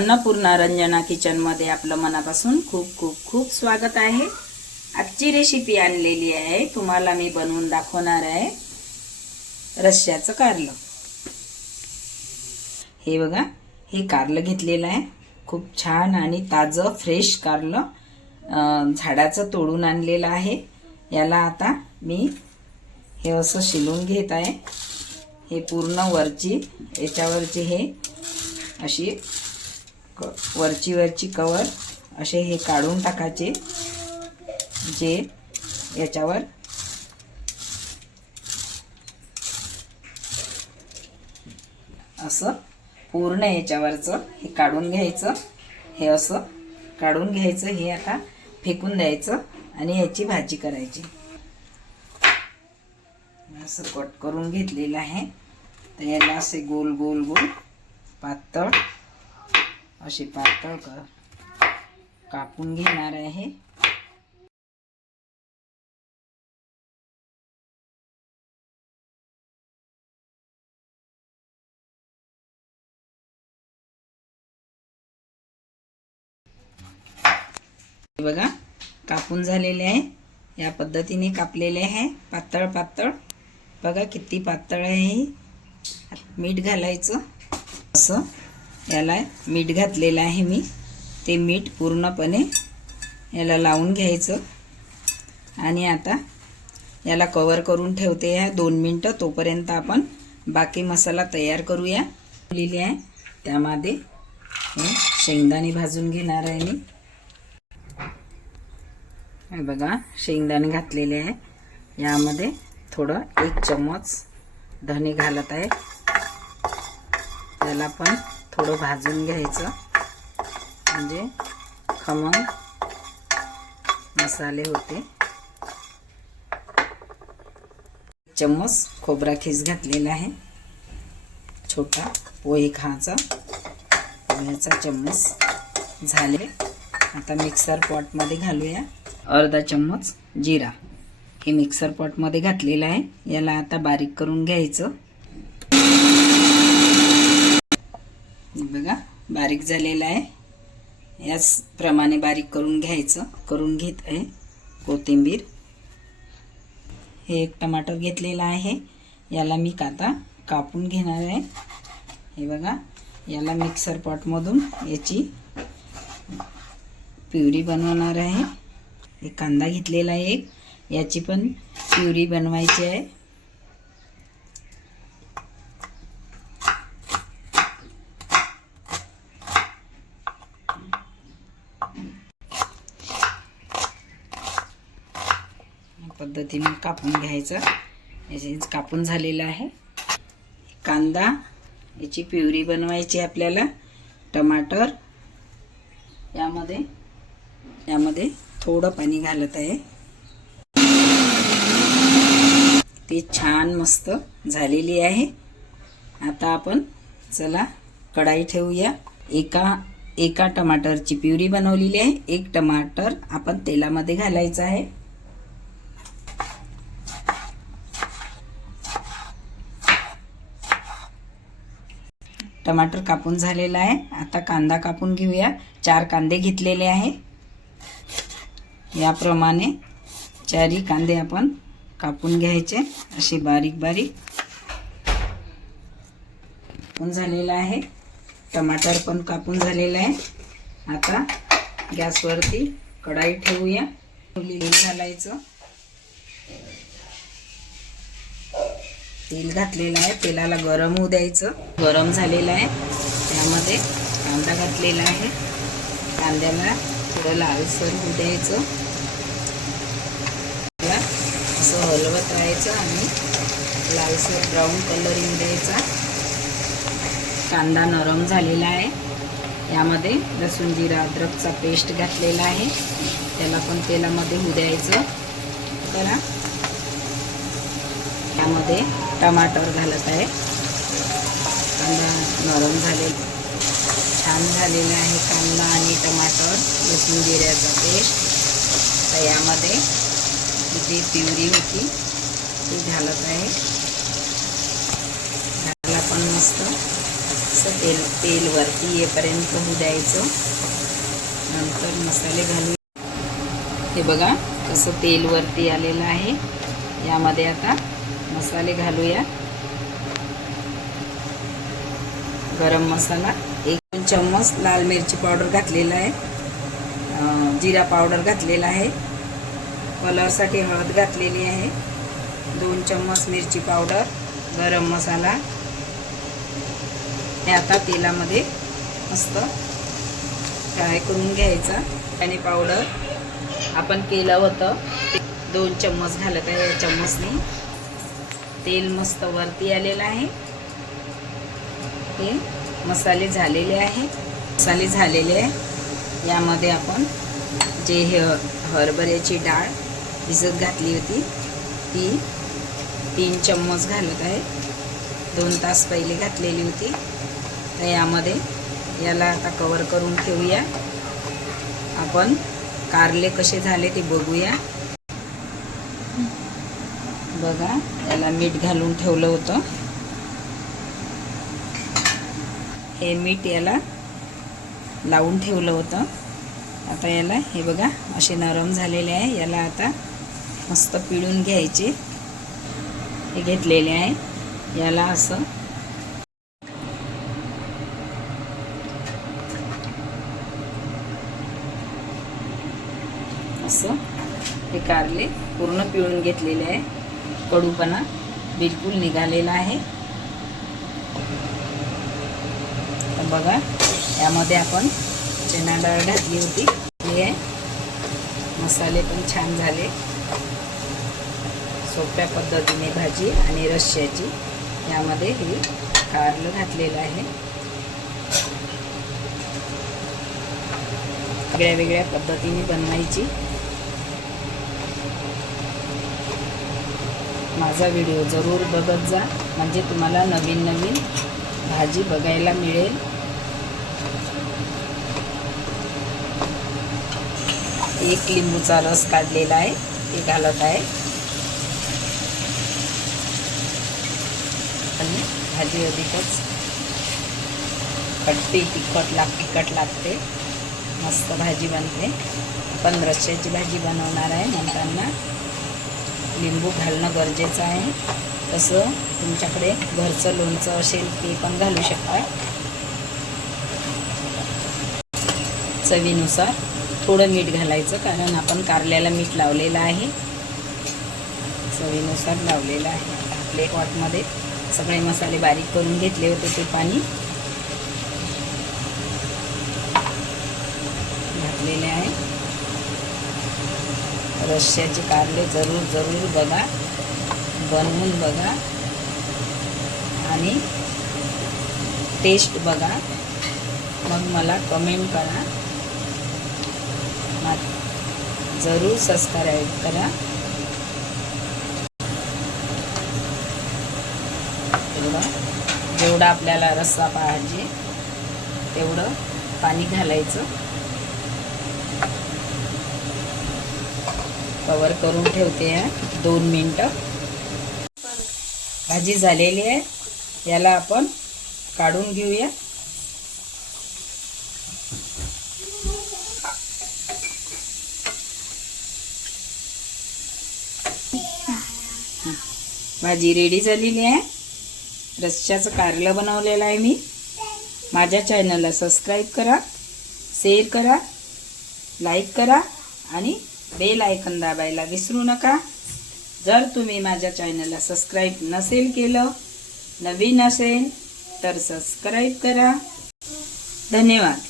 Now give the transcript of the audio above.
अन्नपूर्णा रंजना किचनमध्ये आपलं मनापासून खूप खूप खूप स्वागत आहे. आजची रेसिपी आणलेली आहे. तुम्हाला मी बनवून दाखवणार आहे. रश्श्याचं कारलं. हे बघा हे कारलं घेतलेलं आहे. खूप छान आणि ताजं फ्रेश कारलं झाडाचं तोडून आणलेलं आहे. याला आता मी हे असं शिलून घेत आहे. हे पूर्ण वरची याच्यावरची हे अशी क वरची वरची कवर असे हे काढून टाकायचे जे याच्यावर असं पूर्ण याच्यावरचं हे काढून घ्यायचं. हे असं काढून घ्यायचं हे आता फेकून द्यायचं आणि ह्याची भाजी करायची. असं कट करून घेतलेलं आहे. तर याला असे गोल गोल गोल पातळ अशी पातळ क कापून घेणार आहे. बघा कापून झालेले आहे. या पद्धतीने कापलेले आहे. पातळ पातळ. बघा किती पातळ आहे मीठ घालायचं असं. याला मीठ घातलेलं आहे मी. ते मीठ पूर्णपणे याला लावून घ्यायचं. आणि आता याला कवर करून ठेवते या दोन मिनटं. तोपर्यंत आपण बाकी मसाला तयार करूया. लिहिली आहे. त्यामध्ये शेंगदाणे भाजून घेणार आहे मी. हे बघा शेंगदाणे घातलेले आहे. यामध्ये थोडं एक चम्मच धने घालत आहे. त्याला पण थोडं भाजून घ्यायचं. म्हणजे खमंग मसाले होते. चम्मच खोबरा खीस घातलेला आहे. छोटा पोहे खायचा. पोह्याचा चम्मच झाले. आता मिक्सर पॉटमध्ये घालूया. अर्धा चम्मच जिरा. हे मिक्सर पॉटमध्ये घातलेलं आहे. याला आता बारीक करून घ्यायचं. बघा बारीक झालेलं आहे. याचप्रमाणे बारीक करून घ्यायचं. करून घेत आहे कोथिंबीर. हे एक टमाटर घेतलेलं आहे. याला मी काता कापून घेणार आहे. हे बघा याला मिक्सर पॉटमधून याची प्युरी बनवणार आहे. एक कांदा घेतलेला आहे एक. याची पण प्युरी बनवायची आहे. पद्धतीने कापून घ्यायचं. याचे कापून झालेलं आहे. कांदा याची प्युरी बनवायची आपल्याला. टमाटर यामध्ये यामध्ये थोडं पाणी घालत आहे. ती छान मस्त झालेली आहे. आता आपण चला कढाई ठेवूया. एका एका टमाटरची प्युरी बनवलेली आहे. एक टमाटर आपण तेलामध्ये घालायचं आहे. टमाटर कापून झालेला आहे. आता कांदा कापून घेऊया. चार कांदे घेतलेले आहे याप्रमाणे चारी कांदे आपण कापून घ्यायचे. असे बारीक बारीक कापून झालेला आहे. टमाटर पण कापून झालेलं आहे. आता गॅसवरती कढाई ठेवूया. घालायचं. तेल घातलेलं आहे. तेलाला गरम होऊ द्यायचं. गरम झालेलं आहे. त्यामध्ये कांदा घातलेला आहे. कांद्याला थोडं लालसर होऊ द्यायचं. त्याला असं हलवत राहायचं आणि लालसर ब्राऊन कलर येऊ द्यायचा. कांदा नरम झालेला आहे. यामध्ये लसूण जिरा अद्रकचा पेस्ट घातलेला आहे. त्याला पण तेलामध्ये होऊ द्यायचं. करा त्यामध्ये टमाटर घालत आहे. कांदा नरम झाले. छान झालेला आहे कांदा आणि टमाटर लसूण जिऱ्याचा पेस्ट. तर यामध्ये जी प्युरी होती ती घालत आहे. घाला पण मस्त. असं तेल तेलवरती येपर्यंत येईपर्यंत होऊ द्यायचं. नंतर मसाले घालू हे बघा कसं तेलवरती आलेलं आहे. यामध्ये आता मसाले घालूया. गरम मसाला. एक चम्मच लाल मिरची पावडर घातलेला आहे. जिरा पावडर घातलेला आहे. कलरसाठी हळद घातलेली आहे. दोन चम्मच मिरची पावडर गरम मसाला. हे आता तेलामध्ये मस्त फ्राय करून घ्यायचा. आणि पावडर. आपण केलं होतं. दोन चम्मच घालत आहे या चम्मचनी. तेल मस्त वरती आलेलं आहे. हे मसाले झालेले आहे. मसाले झालेले आहे. यामध्ये आपण जे हे हरभऱ्याची डाळ भिजत घातली होती ती तीन चम्मच घालत आहे. दोन तास पहिले घातलेली होती. तर यामध्ये याला आता कवर करून ठेवूया. आपण कारले कसे झाले ते बघूया. बघा याला मीठ घालून ठेवलं होतं. हे मीठ याला लावून ठेवलं होतं. आता याला हे बघा असे नरम झालेले आहे. याला आता मस्त पिळून घ्यायचे. हे घेतलेले आहे. याला असं असं हे कारले पूर्ण पिळून घेतलेले आहे. कडूपणा बिलकुल निघालेला आहे. बघा यामध्ये आपण चना डाळ घातली होती. आहे. मसाले पण छान झाले. सोप्या पद्धतीने भाजी आणि रश्श्याची यामध्ये हे कारलं घातलेलं आहे. वेगळ्या वेगळ्या पद्धतीने बनवायची. माझा व्हिडिओ जरूर बघत जा. म्हणजे तुम्हाला नवीन नवीन भाजी बघायला मिळेल. एक लिंबूचा रस काढलेला आहे. ते घालत आहे. आणि भाजी अधिकच कटते तिखट लाग तिखट लागते. मस्त भाजी बनते. पण रश्श्याची भाजी बनवणार आहे म्हणताना. लिंबू घालणं गरजेचं आहे. तसं तुमच्याकडे घरचं लोणचं असेल ते पण घालू शकता. चवीनुसार थोडं मीठ घालायचं कारण आपण कारल्याला मीठ लावलेलं आहे. चवीनुसार लावलेलं आहे. आपले पॉटमध्ये सगळे मसाले बारीक करून घेतले होते ते पाणी. घातलेले आहे. रश्श्याचे कारले जरूर जरूर बघा. बनवून बघा. आणि टेस्ट बघा. मग मला कमेंट करा. मा- जरूर सबस्क्राईब करा. तेवढं. जेवढा आपल्याला रस्सा पाहिजे तेवढं पाणी घालायचं. कवर करून ठेवते आहे. दोन मिनटं. भाजी झालेली आहे. याला आपण काढून घेऊया. भाजी रेडी झालेली आहे. रश्श्याचं कारलं बनवलेलं आहे मी. माझ्या चॅनलला सबस्क्राईब करा शेअर करा लाईक करा आणि बेल आयकन दाबायला विसरू नका. जर तुम्ही माझ्या चॅनलला सबस्क्राईब नसेल केलं नवीन असेल तर सबस्क्राईब करा. धन्यवाद.